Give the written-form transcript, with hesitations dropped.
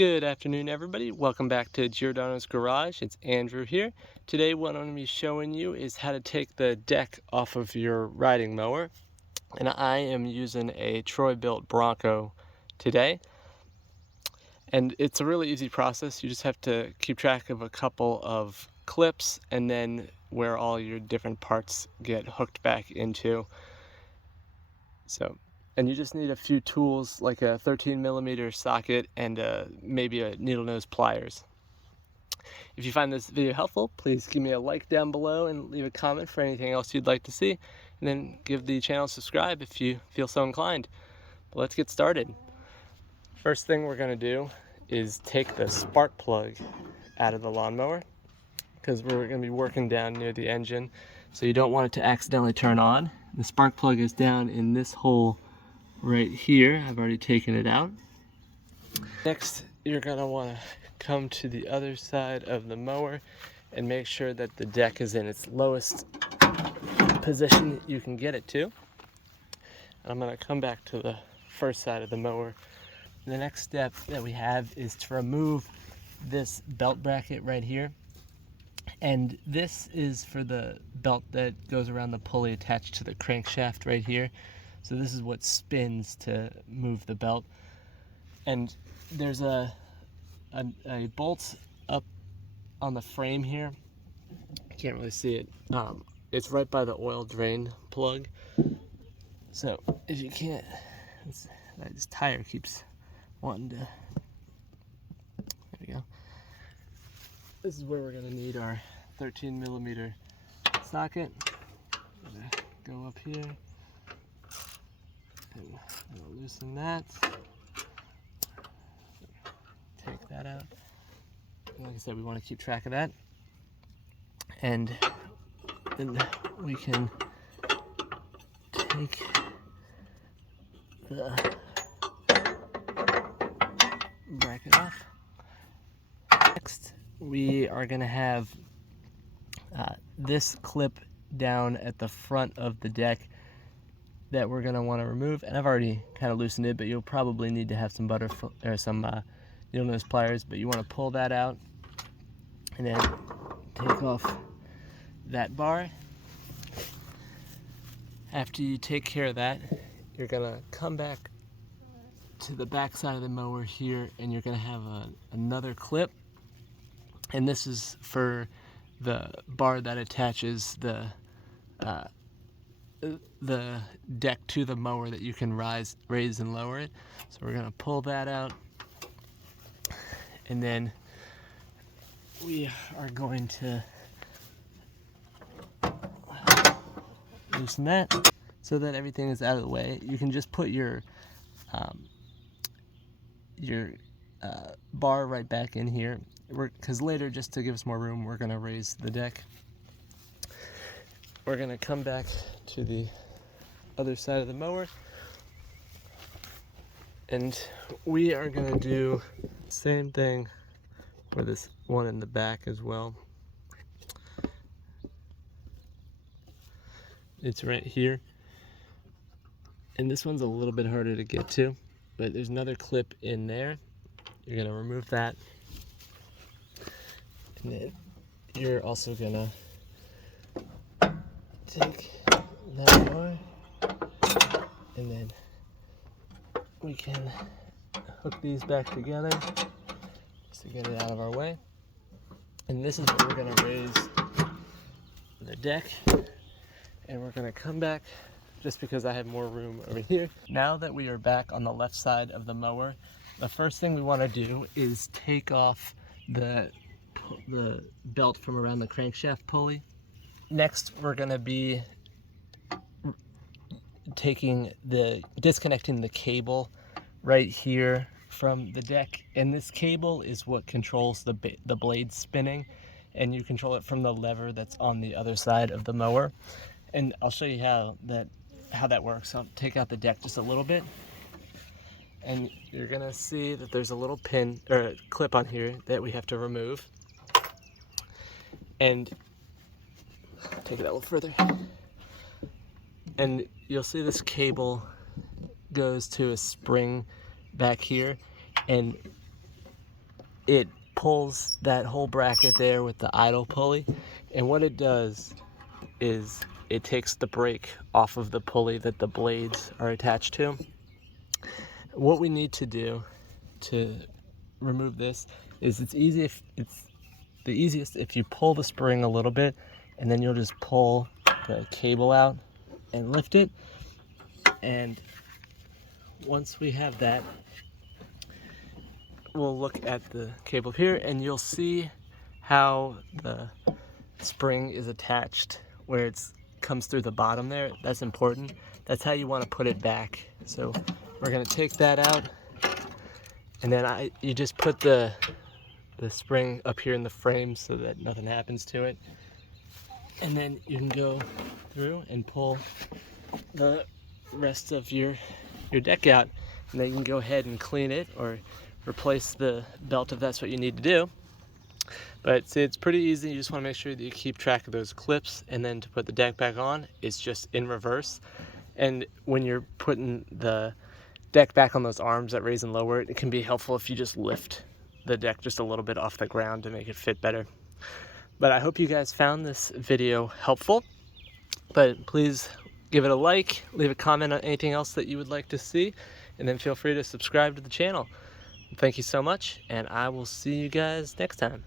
Good afternoon, everybody. Welcome back to Giordano's Garage. It's Andrew here. Today what I'm going to be showing you is how to take the deck off of your riding mower. And I am using a Troy-Bilt Bronco today. And it's a really easy process. You just have to keep track of a couple of clips and then where all your different parts get hooked back into. And you just need a few tools like a 13mm socket and maybe a needle nose pliers. If you find this video helpful, please give me a like down below and leave a comment for anything else you'd like to see. And then give the channel a subscribe if you feel so inclined. But let's get started. First thing we're going to do is take the spark plug out of the lawnmower, because we're going to be working down near the engine, so you don't want it to accidentally turn on. The spark plug is down in this hole right here. I've already taken it out. Next, you're going to want to come to the other side of the mower and make sure that the deck is in its lowest position you can get it to. And I'm going to come back to the first side of the mower. The next step that we have is to remove this belt bracket right here. And this is for the belt that goes around the pulley attached to the crankshaft right here. So this is what spins to move the belt. And there's a bolt up on the frame here. I can't really see it. It's right by the oil drain plug. So if you can't, this tire keeps wanting to, there we go. This is where we're going to need our 13mm socket. I'm going to go up here and we'll loosen that. Take that out. And like I said, we want to keep track of that. And then we can take the bracket off. Next, we are going to have this clip down at the front of the deck that we're going to want to remove. And I've already kind of loosened it, but you'll probably need to have some needle nose pliers. But you want to pull that out and then take off that bar. After you take care of that, you're going to come back to the back side of the mower here, and you're going to have another clip. And this is for the bar that attaches the deck to the mower that you can raise and lower it. So we're going to pull that out, and then we are going to loosen that so that everything is out of the way. You can just put your bar right back in here, because later, just to give us more room, we're going to raise the deck. We're going to come back to the other side of the mower, and we are going to do the same thing for this one in the back as well. It's right here, and this one's a little bit harder to get to, but there's another clip in there. You're going to remove that, and then you're also going to take that bar, and then we can hook these back together just to get it out of our way. And this is where we're going to raise the deck, and we're going to come back just because I have more room over here. Now that we are back on the left side of the mower, the first thing we want to do is take off the belt from around the crankshaft pulley. Next, we're going to be disconnecting the cable right here from the deck, and this cable is what controls the blade spinning, and you control it from the lever that's on the other side of the mower. And I'll show you how that works. I'll take out the deck just a little bit, and you're gonna see that there's a little pin or clip on here that we have to remove. And take it out a little further, and you'll see this cable goes to a spring back here, and it pulls that whole bracket there with the idle pulley, and what it does is it takes the brake off of the pulley that the blades are attached to. What we need to do to remove this is it's the easiest if you pull the spring a little bit, and then you'll just pull the cable out and lift it. And once we have that, we'll look at the cable here, and you'll see how the spring is attached where it comes through the bottom there. That's important. That's how you want to put it back. So we're going to take that out, and then you just put the spring up here in the frame so that nothing happens to it, and then you can go through and pull the rest of your deck out, and then you can go ahead and clean it or replace the belt if that's what you need to do. But see, it's pretty easy. You just want to make sure that you keep track of those clips, and then to put the deck back on, it's just in reverse. And when you're putting the deck back on those arms that raise and lower it, it can be helpful if you just lift the deck just a little bit off the ground to make it fit better. But I hope you guys found this video helpful. But please give it a like, leave a comment on anything else that you would like to see, and then feel free to subscribe to the channel. Thank you so much, and I will see you guys next time.